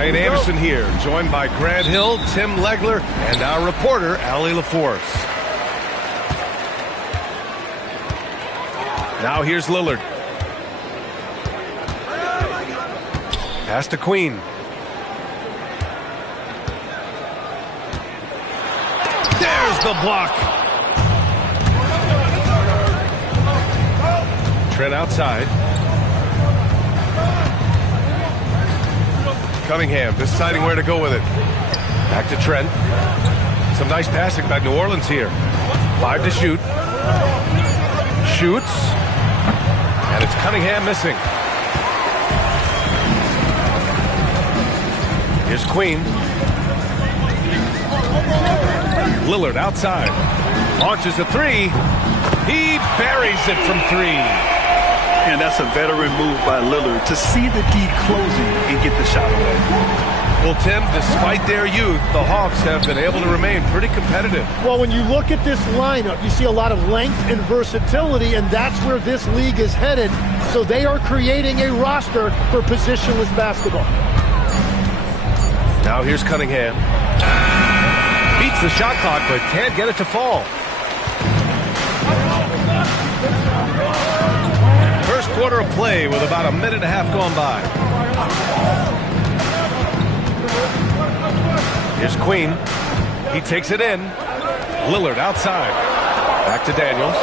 Ryan Anderson here, joined by Grant Hill, Tim Legler, and our reporter, Allie LaForce. Now here's Lillard. Pass to Queen. There's the block. Trent outside. Cunningham deciding where to go with it. Back to Trent. Some nice passing by New Orleans here. 5 to shoot. Shoots. And it's Cunningham missing. Here's Queen. Lillard outside. Launches a three. He buries it from 3. And that's a veteran move by Lillard to see the D closing and get the shot away. Well, Tim, despite their youth, the Hawks have been able to remain pretty competitive. Well, when you look at this lineup, you see a lot of length and versatility, and that's where this league is headed. So they are creating a roster for positionless basketball. Now here's Cunningham. Beats the shot clock, but can't get it to fall. First quarter of play with about a minute and a half gone by. Here's Queen. He takes it in. Lillard outside. Back to Daniels.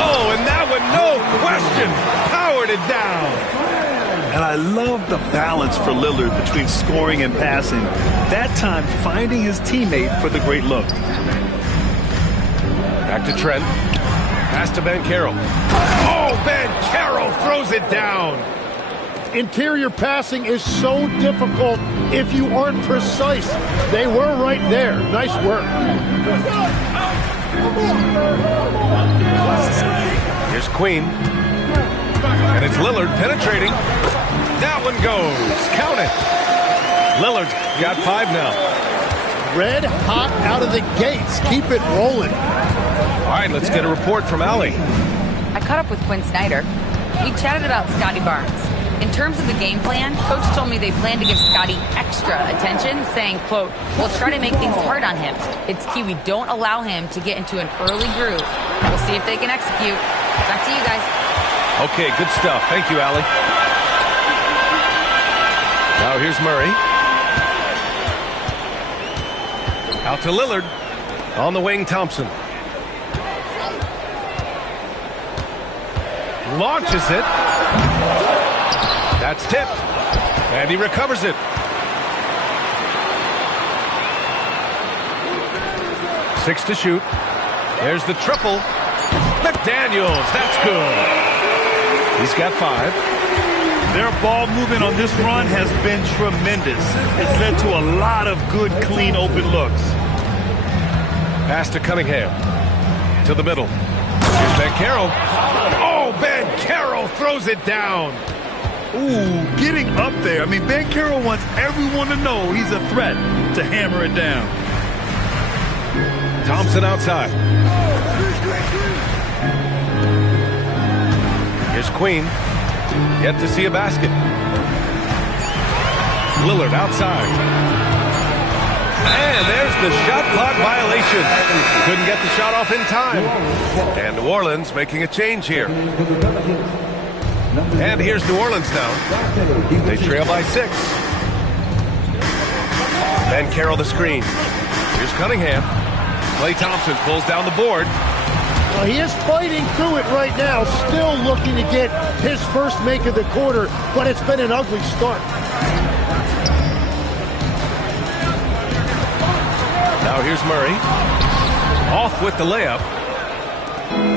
Oh, and that one, no question, powered it down. And I love the balance for Lillard between scoring and passing. That time finding his teammate for the great look. Back to Trent. Pass to Banchero. Oh, Banchero throws it down. Interior passing is so difficult if you aren't precise. They were right there. Nice work. Here's Queen. And it's Lillard penetrating. That one goes. Count it. Lillard's got 5 now. Red hot out of the gates. Keep it rolling. All right, let's get a report from Allie. I caught up with Quinn Snyder. We chatted about Scotty Barnes. In terms of the game plan, Coach told me they plan to give Scotty extra attention, saying, quote, we'll try to make things hard on him. It's key we don't allow him to get into an early groove. We'll see if they can execute. Back to you guys. Okay, good stuff. Thank you, Allie. Now here's Murray. Out to Lillard. On the wing, Thompson. Launches it. That's tipped. And he recovers it. 6 to shoot. There's the triple. McDaniels. That's good. He's got 5. Their ball movement on this run has been tremendous. It's led to a lot of good, clean, open looks. Pass to Cunningham. To the middle. Here's Banchero. Oh, Banchero throws it down. Ooh, getting up there. I mean, Banchero wants everyone to know he's a threat to hammer it down. Thompson outside. Here's Queen. Yet to see a basket. Lillard outside. And there's the shot clock violation. Couldn't get the shot off in time. And New Orleans making a change here. And here's New Orleans now. They trail by 6. Banchero the screen. Here's Cunningham. Klay Thompson pulls down the board. Well, he is fighting through it right now, still looking to get his first make of the quarter, but it's been an ugly start. Now here's Murray. Off with the layup.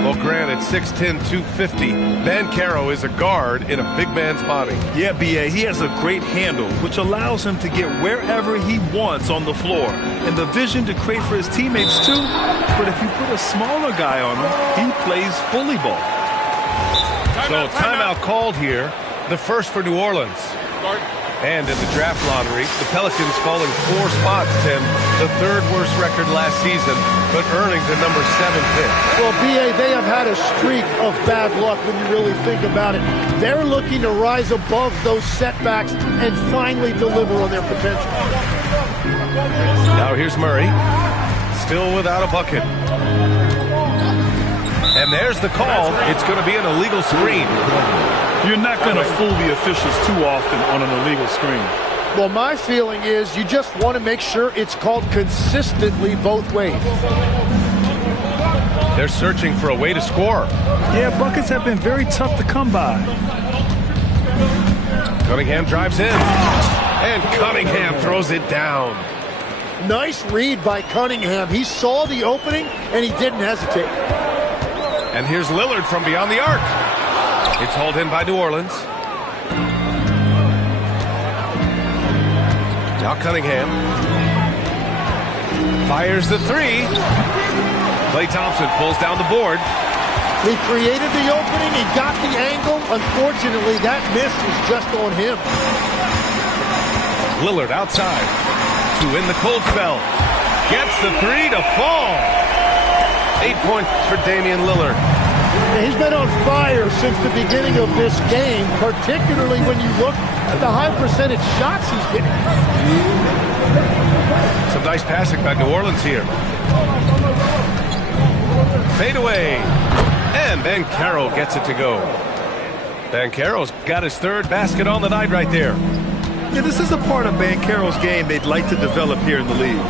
Well, granted, 6'10", 250. Banchero is a guard in a big man's body. Yeah, B.A., he has a great handle, which allows him to get wherever he wants on the floor. And the vision to create for his teammates, too. But if you put a smaller guy on him, he plays bully ball. So timeout called here. The first for New Orleans. And in the draft lottery, the Pelicans falling 4 spots, Tim. The 3rd worst record last season, but earning the number 7 pick. Well, B.A., they have had a streak of bad luck when you really think about it. They're looking to rise above those setbacks and finally deliver on their potential. Now here's Murray, still without a bucket. And there's the call. It's going to be an illegal screen. You're not going to fool the officials too often on an illegal screen. Well, my feeling is you just want to make sure it's called consistently both ways. They're searching for a way to score. Yeah, buckets have been very tough to come by. Cunningham drives in. And Cunningham throws it down. Nice read by Cunningham. He saw the opening, and he didn't hesitate. And here's Lillard from beyond the arc. It's hauled in by New Orleans. Now Cunningham fires the 3. Klay Thompson pulls down the board. He created the opening. He got the angle. Unfortunately, that miss was just on him. Lillard outside to win the cold spell. Gets the 3 to fall. 8 points for Damian Lillard. He's been on fire since the beginning of this game, particularly when you look at the high percentage shots he's getting. Some nice passing by New Orleans here. Fade away. And Banchero gets it to go. Banchero's got his 3rd basket on the night right there. Yeah, this is a part of Banchero's game they'd like to develop here in the league.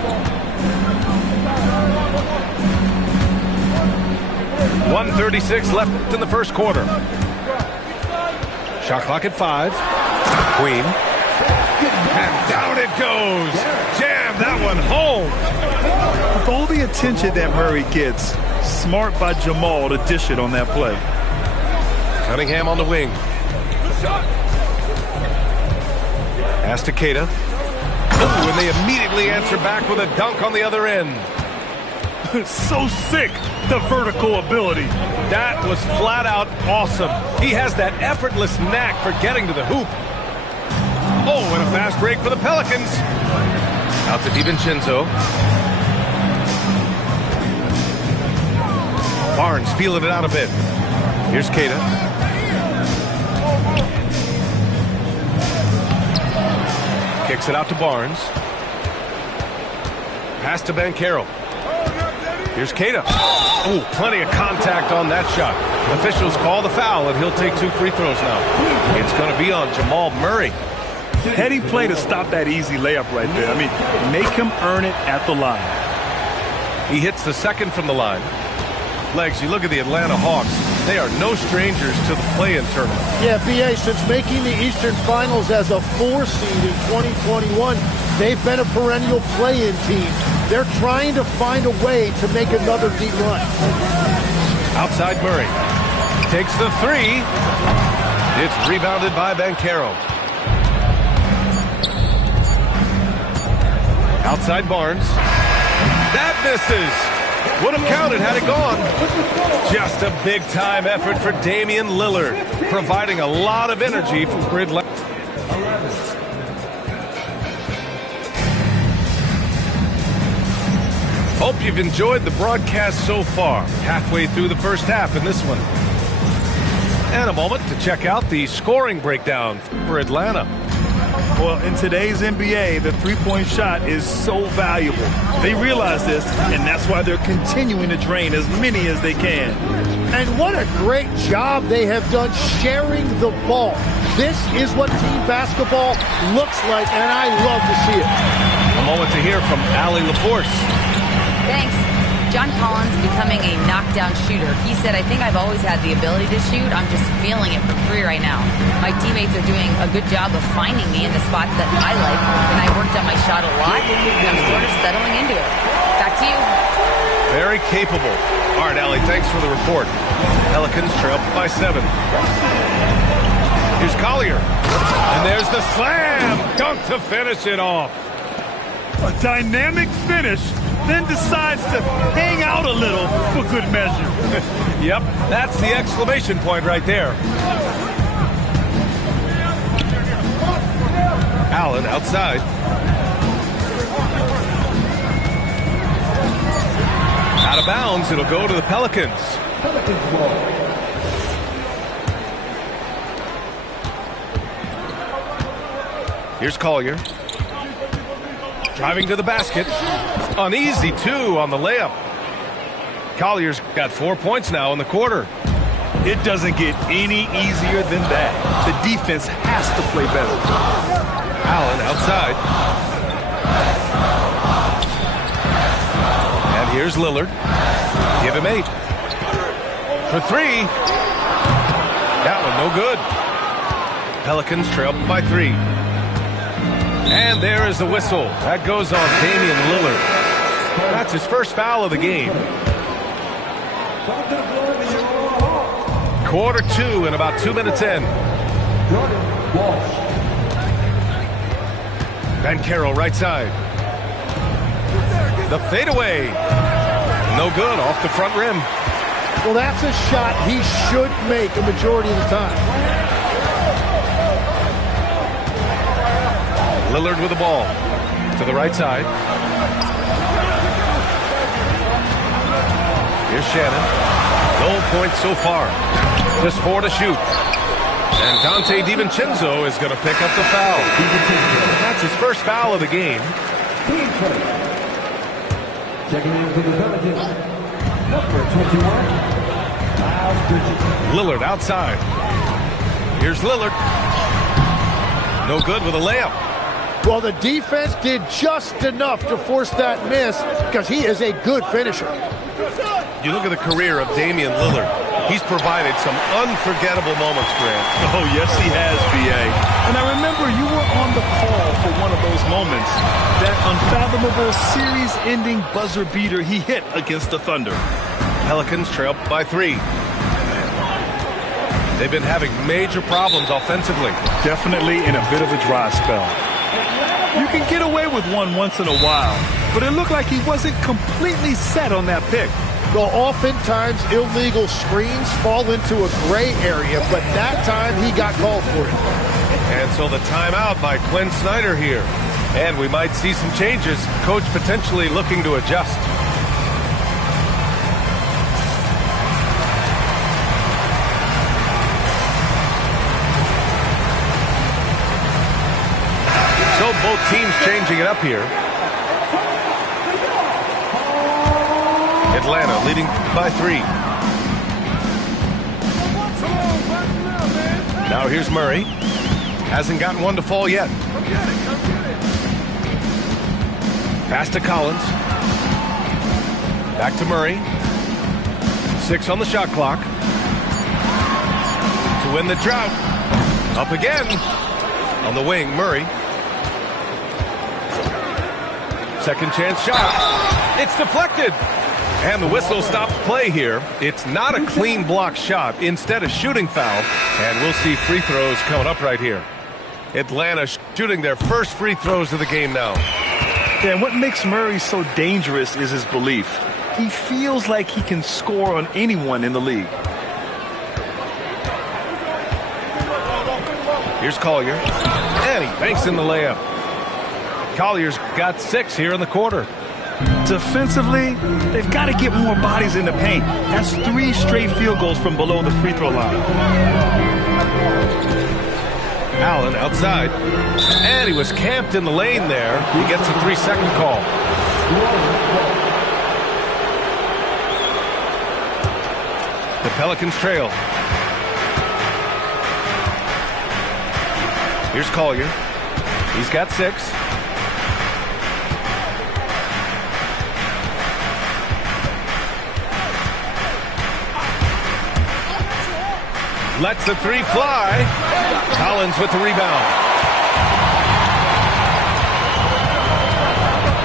1:36 left in the first quarter. Shot clock at 5. Queen. And down it goes. Jam that one home. With all the attention that Murray gets, smart by Jamal to dish it on that play. Cunningham on the wing. Pass to Kotk. Ooh, and they immediately answer back with a dunk on the other end. So sick, the vertical ability. That was flat out awesome. He has that effortless knack for getting to the hoop. Oh, and a fast break for the Pelicans. Out to DiVincenzo. Barnes feeling it out a bit. Here's Kotk. Kicks it out to Barnes. Pass to Banchero. Here's Kotk. Oh, plenty of contact on that shot. Officials call the foul, and he'll take 2 free throws now. It's going to be on Jamal Murray. Heady play to stop that easy layup right there. I mean, make him earn it at the line. He hits the 2nd from the line. Legs, you look at the Atlanta Hawks. They are no strangers to the play-in tournament. Yeah, B.A., since making the Eastern Finals as a 4 seed in 2021, they've been a perennial play-in team. They're trying to find a way to make another deep run. Outside Murray. Takes the 3. It's rebounded by Banchero. Outside Barnes. That misses. Would have counted had it gone. Just a big-time effort for Damian Lillard, providing a lot of energy for Atlanta. Hope you've enjoyed the broadcast so far. Halfway through the first half in this one. And a moment to check out the scoring breakdown for Atlanta. Well, in today's NBA, the three-point shot is so valuable. They realize this, and that's why they're continuing to drain as many as they can. And what a great job they have done sharing the ball. This is what team basketball looks like, and I love to see it. A moment to hear from Allie LaForce. Thanks. John Collins becoming a knockdown shooter. He said, I think I've always had the ability to shoot. I'm just feeling it for free right now. My teammates are doing a good job of finding me in the spots that I like, and I worked on my shot a lot, and I'm sort of settling into it. Back to you. Very capable. All right, Allie, thanks for the report. Pelicans trail by 7. Here's Collier. And there's the slam. Dunk to finish it off. A dynamic finish, then decides to hang out a little for good measure. Yep, that's the exclamation point right there. Allen outside. Out of bounds, it'll go to the Pelicans. Here's Collier. Driving to the basket. Uneasy, too, on the layup. Collier's got 4 points now in the quarter. It doesn't get any easier than that. The defense has to play better. Allen outside. And here's Lillard. Give him 8. For 3. That one no good. Pelicans trail by 3. And there is the whistle. That goes on Damian Lillard. That's his first foul of the game. Quarter 2 and about 2 minutes in. Banchero right side. The fadeaway. No good, off the front rim. Well, that's a shot he should make a majority of the time. Lillard with the ball. To the right side. Here's Shannon. No points so far. Just 4 to shoot. And Dante DiVincenzo is going to pick up the foul. That's his first foul of the game. Checking in for the Pelicans, number 21, Miles Bridges. Lillard outside. Here's Lillard. No good with a layup. Well, the defense did just enough to force that miss because he is a good finisher. You look at the career of Damian Lillard. He's provided some unforgettable moments, Grant. Oh, yes, he has, B.A. And I remember you were on the call for one of those moments. That unfathomable series-ending buzzer beater he hit against the Thunder. Pelicans trail by 3. They've been having major problems offensively. Definitely in a bit of a dry spell. You can get away with one once in a while, but it looked like he wasn't completely set on that pick. Well, oftentimes illegal screens fall into a gray area, but that time he got called for it. And so the timeout by Quinn Snyder here. And we might see some changes. Coach potentially looking to adjust. So both teams changing it up here. Atlanta leading by 3. Now here's Murray. Hasn't gotten one to fall yet. Pass to Collins. Back to Murray. 6 on the shot clock. To win the drought. Up again. On the wing, Murray. Second chance shot. It's deflected. And the whistle stops play here. It's not a clean block shot. Instead, a shooting foul. And we'll see free throws coming up right here. Atlanta shooting their first free throws of the game now. Yeah, and what makes Murray so dangerous is his belief. He feels like he can score on anyone in the league. Here's Collier. And he banks in the layup. Collier's got 6 here in the quarter. Defensively, they've got to get more bodies in the paint. That's 3 straight field goals from below the free throw line. Allen outside. And he was camped in the lane there. He gets a 3-second call. The Pelicans trail. Here's Collier. He's got 6. Lets the 3 fly. Collins with the rebound.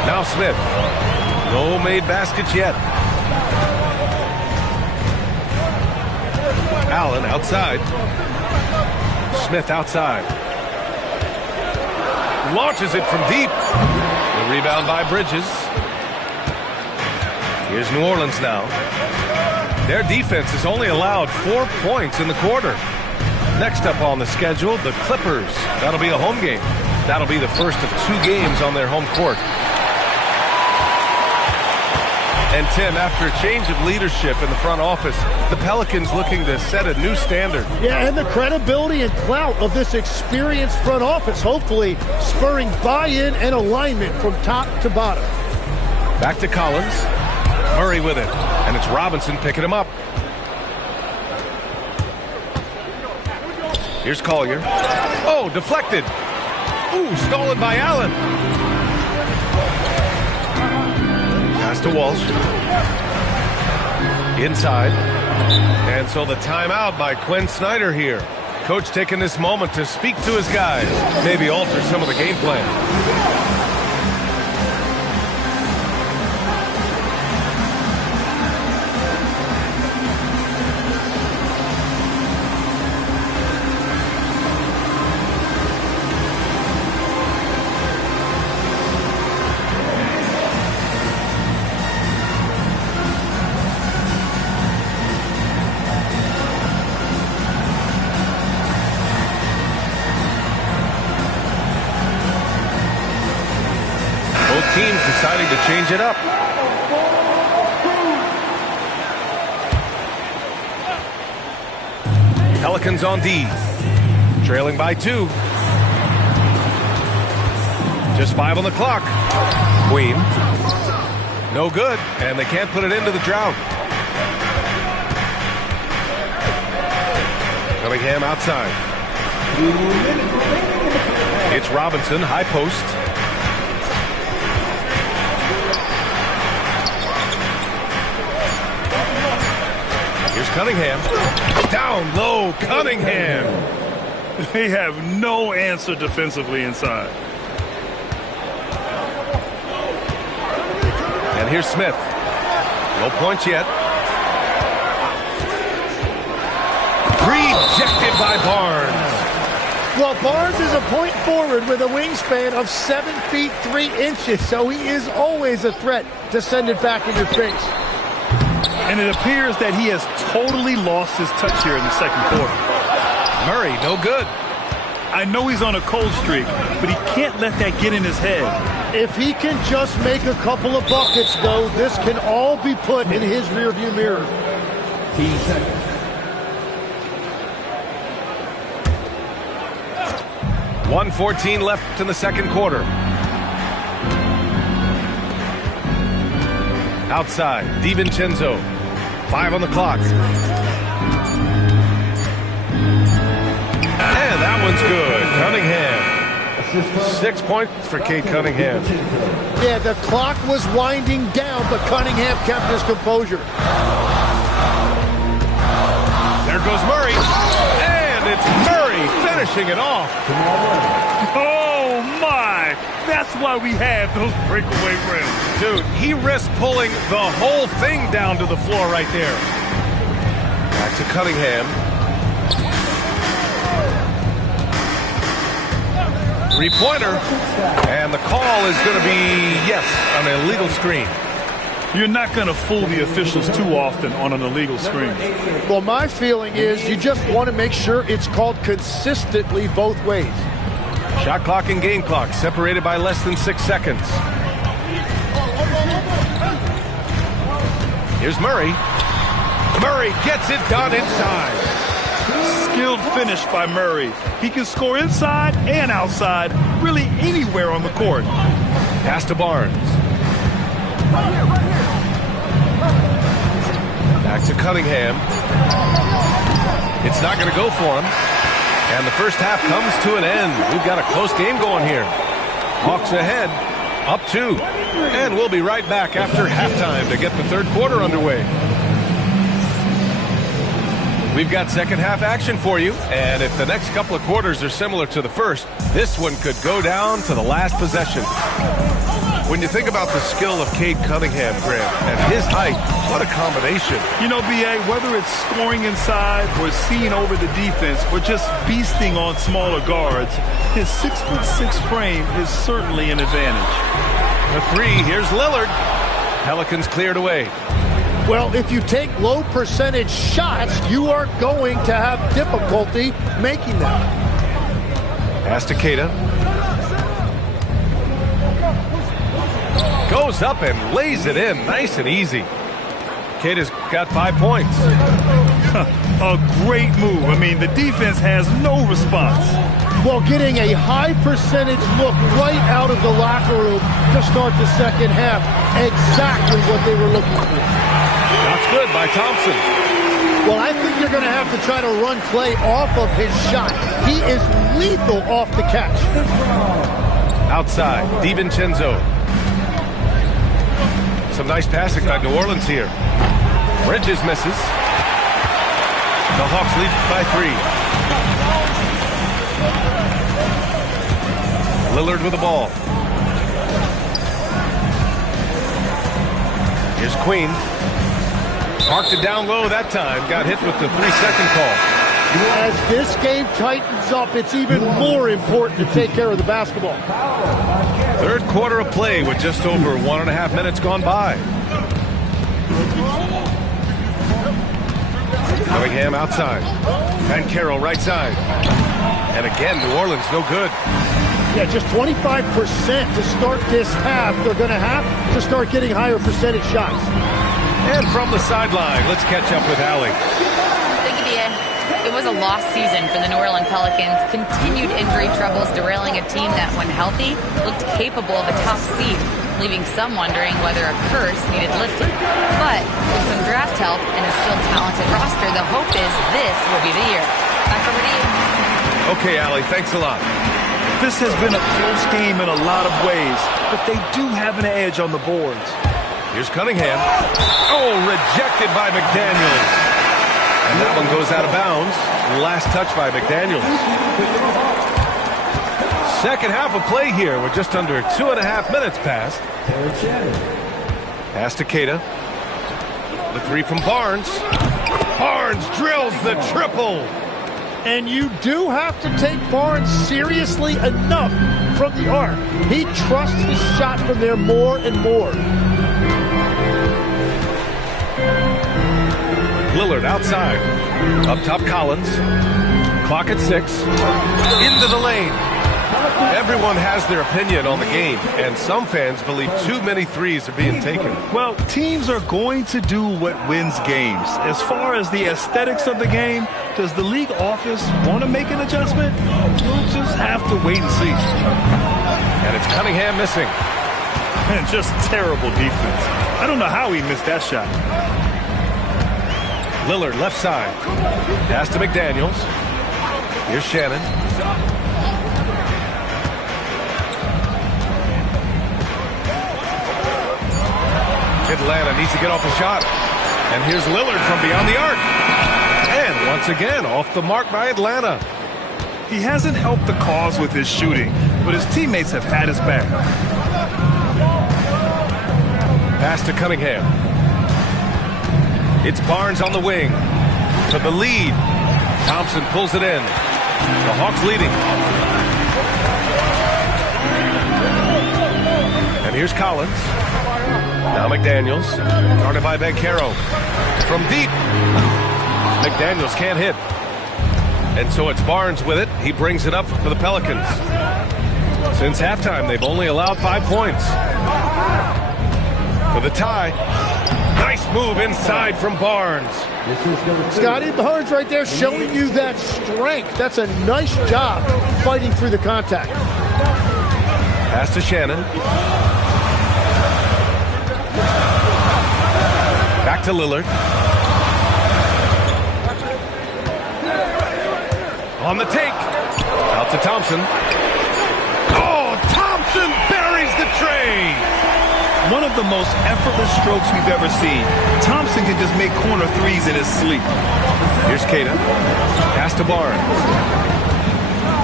Now Smith. No made baskets yet. Allen outside. Smith outside. Launches it from deep. The rebound by Bridges. Here's New Orleans now. Their defense has only allowed 4 points in the quarter. Next up on the schedule, the Clippers. That'll be a home game. That'll be the first of 2 games on their home court. And Tim, after a change of leadership in the front office, the Pelicans looking to set a new standard. Yeah, and the credibility and clout of this experienced front office, hopefully spurring buy-in and alignment from top to bottom. Back to Collins. Murray with it. And it's Robinson picking him up. Here's Collier. Oh, deflected. Ooh, stolen by Allen. Pass to Walsh. Inside. And so the timeout by Quinn Snyder here. Coach taking this moment to speak to his guys. Maybe alter some of the game plan. Teams deciding to change it up. Pelicans on D. Trailing by 2. Just 5 on the clock. Queen. No good, and they can't put it into the drought. Cunningham outside. It's Robinson, high post. Here's Cunningham. Down low, Cunningham. They have no answer defensively inside. And here's Smith. No points yet. Rejected by Barnes. Well, Barnes is a point forward with a wingspan of 7 feet 3 inches, so he is always a threat to send it back in your face. And it appears that he has totally lost his touch here in the second quarter. Murray, no good. I know he's on a cold streak, but he can't let that get in his head. If he can just make a couple of buckets, though, this can all be put in his rearview mirror. 15 seconds. .114 left in the second quarter. Outside, DiVincenzo. 5 on the clock. And that one's good. Cunningham. 6 points for Cade Cunningham. Yeah, the clock was winding down, but Cunningham kept his composure. There goes Murray. And it's Murray finishing it off. Oh, my. That's why we have those breakaway rims. Dude, he risked pulling the whole thing down to the floor right there. Back to Cunningham. 3-pointer. And the call is going to be, yes, an illegal screen. You're not going to fool the officials too often on an illegal screen. Well, my feeling is you just want to make sure it's called consistently both ways. Shot clock and game clock separated by less than 6 seconds. Here's Murray. Murray gets it done inside. Skilled finish by Murray. He can score inside and outside, really anywhere on the court. Pass to Barnes. Back to Cunningham. It's not going to go for him. And the first half comes to an end. We've got a close game going here. Hawks ahead, up 2. And we'll be right back after halftime to get the third quarter underway. We've got second half action for you. And if the next couple of quarters are similar to the first, this one could go down to the last possession. When you think about the skill of Cade Cunningham, Graham, and his height, what a combination. You know, B.A., whether it's scoring inside or seeing over the defense or just beasting on smaller guards, his 6'6" frame is certainly an advantage. The 3, here's Lillard. Pelicans cleared away. Well, if you take low percentage shots, you are going to have difficulty making them. Pass to Keita. goes up and lays it in nice and easy. Kid has got 5 points. A great move. I mean, the defense has no response. Well, getting a high percentage look right out of the locker room to start the second half. Exactly what they were looking for. That's good by Thompson. Well, I think you're going to have to try to run Clay off of his shot. He is lethal off the catch. Outside, DiVincenzo. Some nice passing by New Orleans here. Bridges misses. The Hawks lead by 3. Lillard with the ball. Here's Queen. Parked it down low that time. Got hit with the 3-second call. As this game tightens up, it's even more important to take care of the basketball. Third quarter of play with just over 1.5 minutes gone by. Cunningham outside. Van Carroll right side. And again, New Orleans no good. Yeah, just 25% to start this half. They're going to have to start getting higher percentage shots. And from the sideline, let's catch up with Allie. Thank you, D.A. It was a lost season for the New Orleans Pelicans. Continued injury troubles derailing a team that, when healthy, looked capable of a top seed, leaving some wondering whether a curse needed lifting. But with some draft help and a still talented roster, the hope is this will be the year. Back over to you. Okay, Allie, thanks a lot. This has been a close game in a lot of ways, but they do have an edge on the boards. Here's Cunningham. Oh, rejected by McDaniels. And that one goes out of bounds. Last touch by McDaniels. Second half of play here with just under 2.5 minutes passed. Pass to Kotk. The 3 from Barnes. Barnes drills the triple. And you do have to take Barnes seriously enough from the arc. He trusts his shot from there more and more. Lillard outside. Up top, Collins. Clock at 6. Into the lane. Everyone has their opinion on the game, and some fans believe too many threes are being taken. Well, teams are going to do what wins games. As far as the aesthetics of the game, does the league office want to make an adjustment? We'll just have to wait and see. And it's Cunningham missing. And just terrible defense. I don't know how he missed that shot. Lillard left side. Pass to McDaniels. Here's Shannon. Atlanta needs to get off a shot. And here's Lillard from beyond the arc. And once again, off the mark by Atlanta. He hasn't helped the cause with his shooting, but his teammates have had his back. Pass to Cunningham. It's Barnes on the wing. To the lead. Thompson pulls it in. The Hawks leading. And here's Collins. Now McDaniels. Guarded by Van Carroll. From deep. McDaniels can't hit. And so it's Barnes with it. He brings it up for the Pelicans. Since halftime, they've only allowed 5 points. For the tie. Nice move inside from Barnes. Scotty Barnes right there showing you that strength. That's a nice job fighting through the contact. Pass to Shannon. Back to Lillard. On the take. Out to Thompson. Oh, Thompson buries the tray. One of the most effortless strokes we've ever seen. Thompson can just make corner threes in his sleep. Here's Kotk. Pass to Barnes.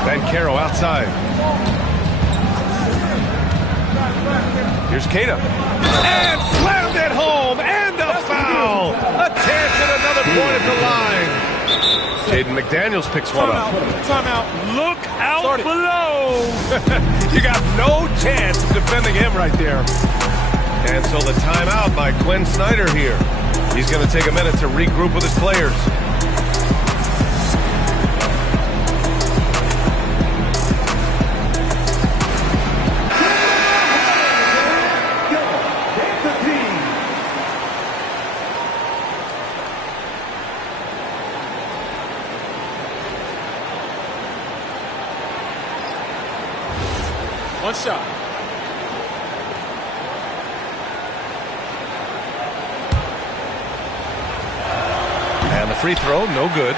Van Carroll outside. Here's Kotk. And slammed it home. And a foul. A chance at another point at the line. Jaden McDaniels picks one up. Timeout. Look out below. You got no chance of defending him right there. And so the timeout by Quinn Snyder here. He's going to take a minute to regroup with his players. shot. And the free throw, no good.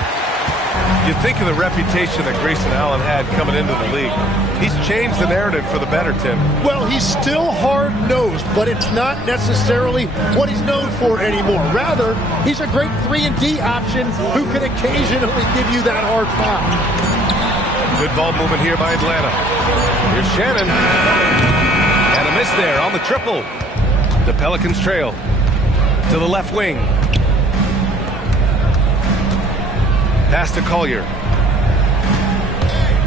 You think of the reputation that Grayson Allen had coming into the league. He's changed the narrative for the better, Tim. Well, he's still hard-nosed, but it's not necessarily what he's known for anymore. Rather, he's a great 3-and-D option who can occasionally give you that hard foul. Good ball movement here by Atlanta. Here's Shannon. And a miss there on the triple. The Pelicans trail to the left wing. Pass to Collier.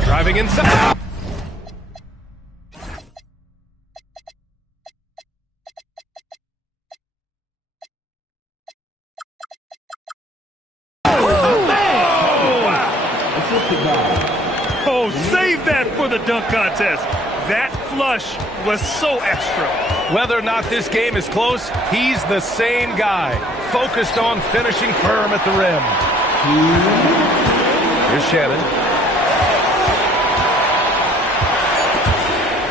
Driving inside. Oh, save that for the dunk contest. That flush was so extra. Whether or not this game is close, he's the same guy. Focused on finishing firm at the rim. Here's Shannon.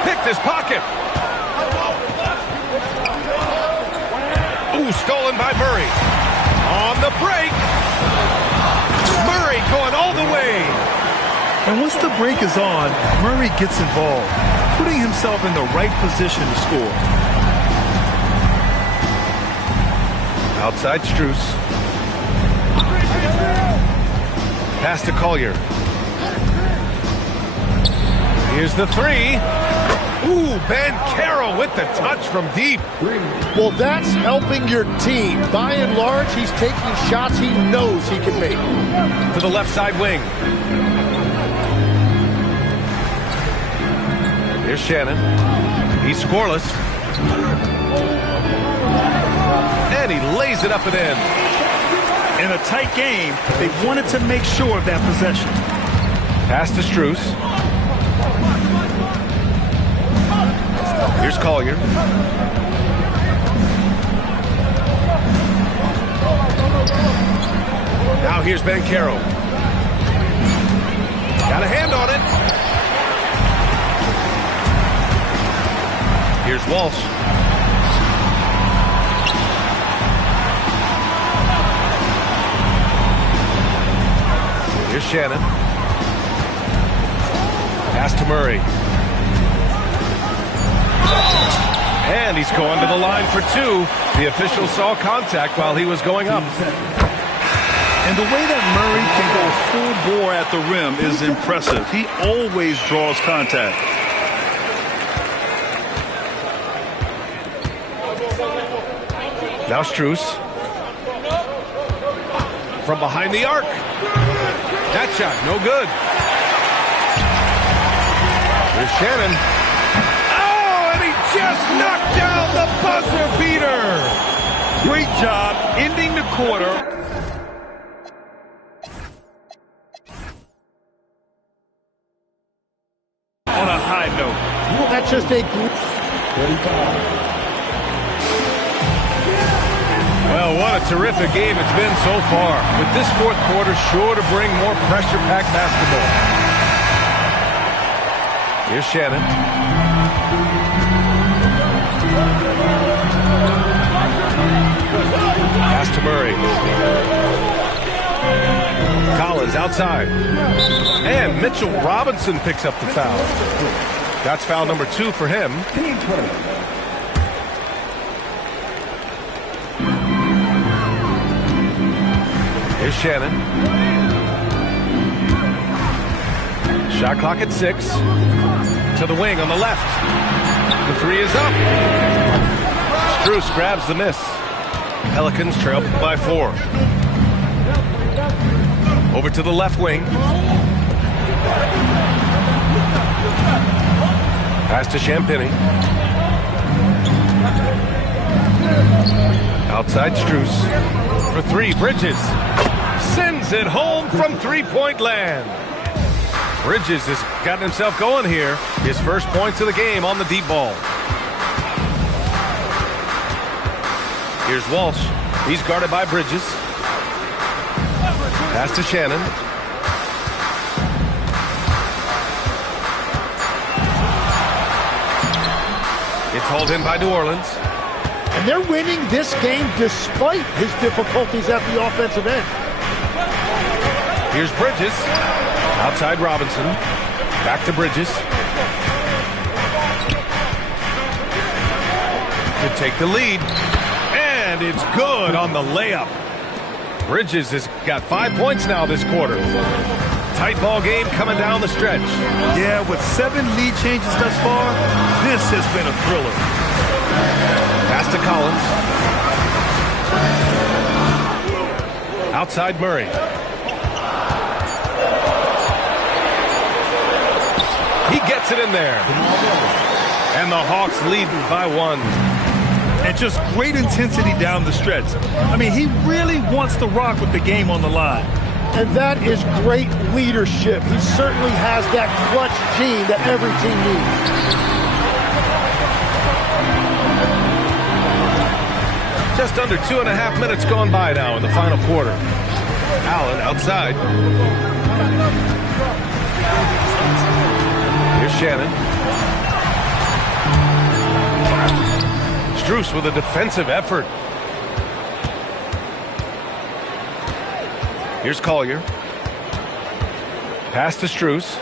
Picked his pocket. Ooh, stolen by Murray. On the break. Murray going all the way. And once the break is on, Murray gets involved, putting himself in the right position to score. Outside Strus. Pass to Collier. Here's the three. Ooh, Banchero with the touch from deep. Well, that's helping your team. By and large, he's taking shots he knows he can make. To the left side wing. Here's Shannon. He's scoreless. And he lays it up and in. In a tight game, they wanted to make sure of that possession. Pass to Strus. Here's Collier. Now here's Banchero. Got a hand on it. Here's Walsh. Here's Shannon. Pass to Murray. And he's going to the line for two. The official saw contact while he was going up. And the way that Murray can go full bore at the rim is impressive. He always draws contact. Now Strus. From behind the arc. That shot, no good. Here's Shannon. Oh, and he just knocked down the buzzer beater. Great job ending the quarter. On a high note. That's just a... Well, what a terrific game it's been so far. With this fourth quarter sure to bring more pressure-packed basketball. Here's Shannon. Pass to Murray. Collins outside. And Mitchell Robinson picks up the foul. That's foul number 2 for him. Here's Shannon. Shot clock at 6. To the wing on the left. The three is up. Strus grabs the miss. Pelicans trail by 4. Over to the left wing. Pass to Champagny. Outside Strus. For 3, Bridges. Sends it home from three-point land. Bridges has gotten himself going here. His first points of the game on the deep ball. Here's Walsh. He's guarded by Bridges. Pass to Shannon. It's hauled in by New Orleans. And they're winning this game despite his difficulties at the offensive end. Here's Bridges. Outside Robinson. Back to Bridges. To take the lead. And it's good on the layup. Bridges has got 5 points now this quarter. Tight ball game coming down the stretch. Yeah, with 7 lead changes thus far, this has been a thriller. Pass to Collins. Outside Murray. He gets it in there. And the Hawks lead by 1. And just great intensity down the stretch. I mean, he really wants to rock with the game on the line. And that is great leadership. He certainly has that clutch gene that every team needs. Just under 2.5 minutes gone by now in the final quarter. Allen outside. Here's Shannon. Strus with a defensive effort. Here's Collier. Pass to Strus.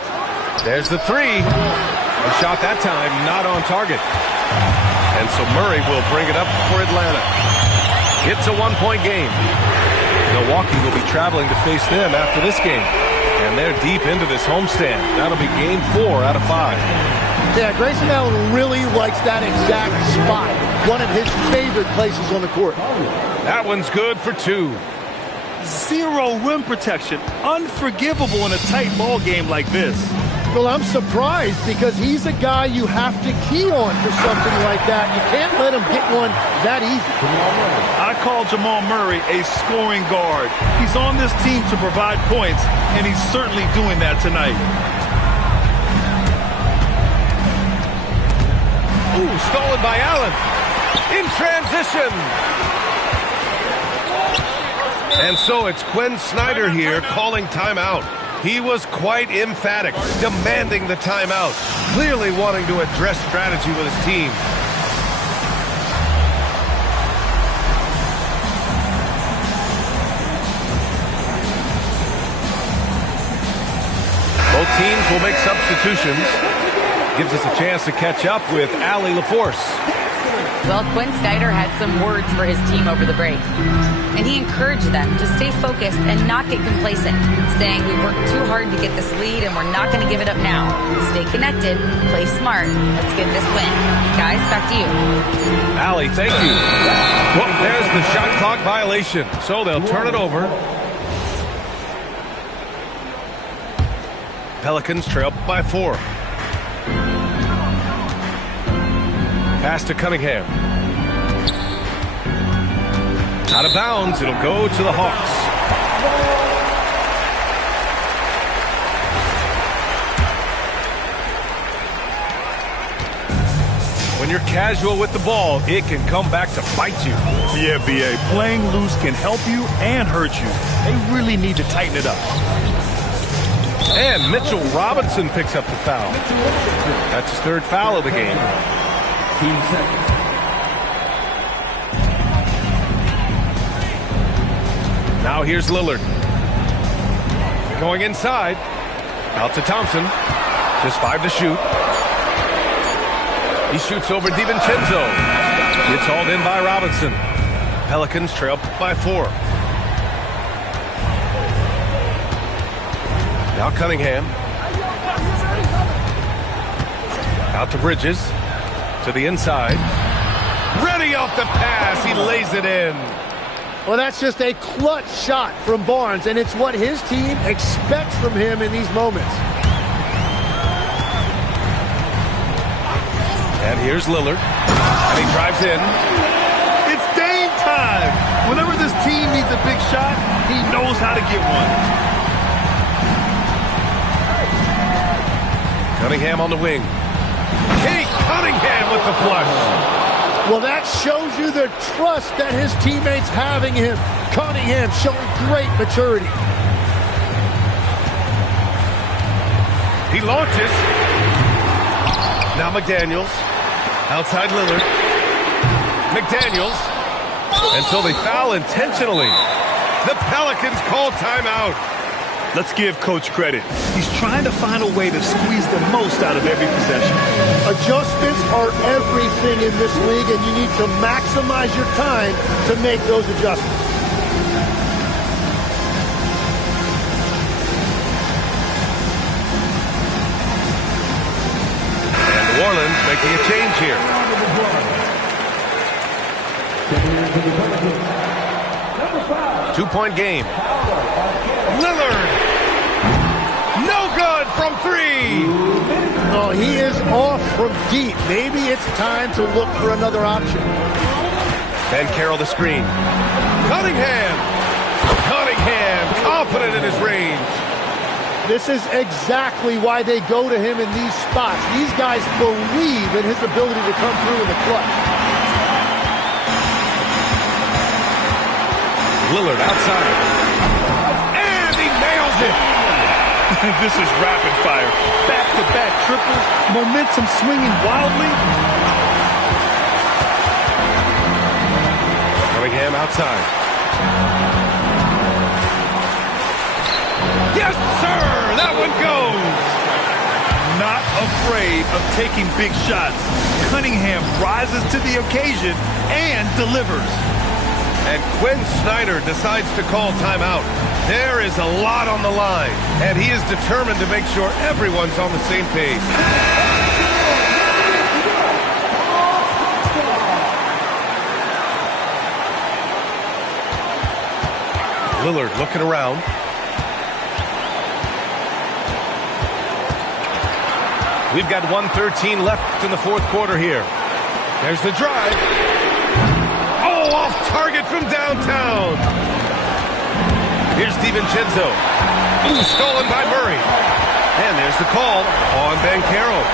There's the 3. The shot that time not on target. And so Murray will bring it up for Atlanta. It's a 1-point game. Milwaukee will be traveling to face them after this game. And they're deep into this homestand. That'll be game 4 out of 5. Yeah, Grayson Allen really likes that exact spot. One of his favorite places on the court. That one's good for 2. 0 rim protection. Unforgivable in a tight ball game like this. Well, I'm surprised because he's a guy you have to key on for something like that. You can't let him get one that easy. I call Jamal Murray a scoring guard. He's on this team to provide points, and he's certainly doing that tonight. Ooh, stolen by Allen. In transition. And so it's Quinn Snyder here calling timeout. He was quite emphatic, demanding the timeout, clearly wanting to address strategy with his team. Both teams will make substitutions. Gives us a chance to catch up with Allie LaForce. Well, Quinn Snyder had some words for his team over the break. And he encouraged them to stay focused and not get complacent, saying we worked too hard to get this lead and we're not going to give it up now. Stay connected, play smart, let's get this win. Guys, back to you. Allie, thank you. Well, there's the shot clock violation, so they'll turn it over. Pelicans trail by 4. Pass to Cunningham. Out of bounds, it'll go to the Hawks. When you're casual with the ball, it can come back to bite you. Yeah, B.A., playing loose can help you and hurt you. They really need to tighten it up. And Mitchell Robinson picks up the foul. That's his 3rd foul of the game. Team second. Now here's Lillard. Going inside. Out to Thompson. Just 5 to shoot. He shoots over DiVincenzo. It's hauled in by Robinson. Pelicans trail by 4. Now Cunningham. Out to Bridges. To the inside. Ready off the pass. He lays it in. Well, that's just a clutch shot from Barnes, and it's what his team expects from him in these moments. And here's Lillard. And he drives in. It's Dame time. Whenever this team needs a big shot, he knows how to get one. Cunningham on the wing. Kate Cunningham with the flush. Well, that shows you the trust that his teammates have in him. Cunningham showing great maturity. He launches. Now McDaniels. Outside Lillard. McDaniels. Until they foul intentionally. The Pelicans call timeout. Let's give Coach credit. He's trying to find a way to squeeze the most out of every possession. Adjustments are everything in this league, and you need to maximize your time to make those adjustments. And New Orleans making a change here. Two-point game. Lillard. No good from three. Oh, he is off from deep. Maybe it's time to look for another option. Ben Carroll the screen. Cunningham. Cunningham confident in his range. This is exactly why they go to him in these spots. These guys believe in his ability to come through in the clutch. Lillard outside. And he nails it. This is rapid fire. Back-to-back triples. Momentum swinging wildly. Cunningham outside. Yes, sir! That one goes! Not afraid of taking big shots. Cunningham rises to the occasion and delivers. And Quinn Snyder decides to call timeout. There is a lot on the line, and he is determined to make sure everyone's on the same page. Lillard looking around. We've got 1:13 left in the fourth quarter here. There's the drive. Oh, off target from downtown. Here's DiVincenzo. Ooh, stolen by Murray. And there's the call on Ben Carroll.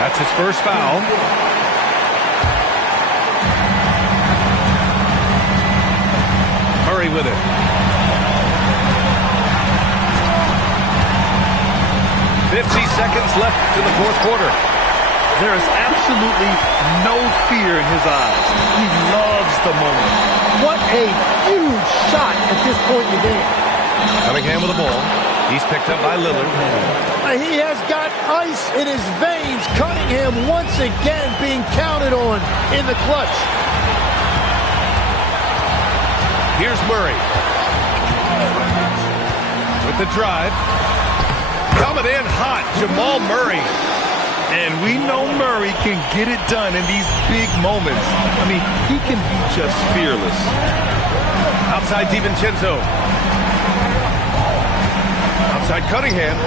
That's his first foul. Murray with it. Seconds left in the fourth quarter. There is absolutely no fear in his eyes. He loves the moment. What a huge shot at this point in the game. Cunningham with the ball. He's picked up by Lillard. He has got ice in his veins. Cunningham once again being counted on in the clutch. Here's Murray. With the drive. Coming in hot, Jamal Murray. And we know Murray can get it done in these big moments. I mean, he can be just fearless. Outside DiVincenzo. Outside Cunningham.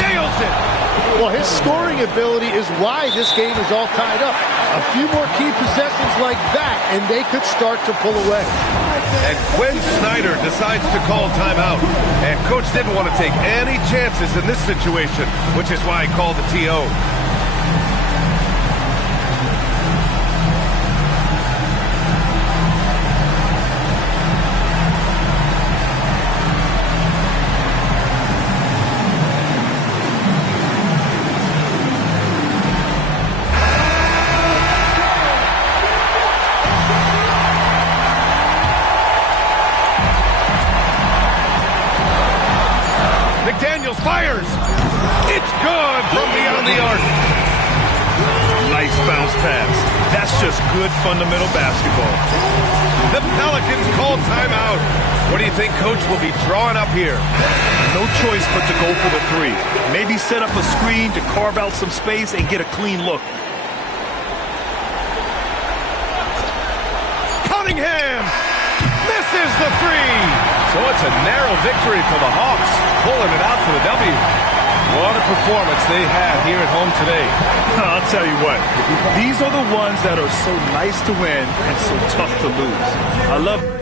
Nails it! Well, his scoring ability is why this game is all tied up. A few more key possessions like that, and they could start to pull away. And Quinn Snyder decides to call timeout. And Coach didn't want to take any chances in this situation, which is why he called the TO. McDaniels fires. It's good from beyond the arc. Nice bounce pass. That's just good fundamental basketball. The Pelicans call timeout. What do you think Coach will be drawing up here? No choice but to go for the three. Maybe set up a screen to carve out some space and get a clean look. Cunningham misses the three. So it's a narrow victory for the Hawks, pulling it out for the W. What a performance they had here at home today. I'll tell you what, these are the ones that are so nice to win and so tough to lose. I love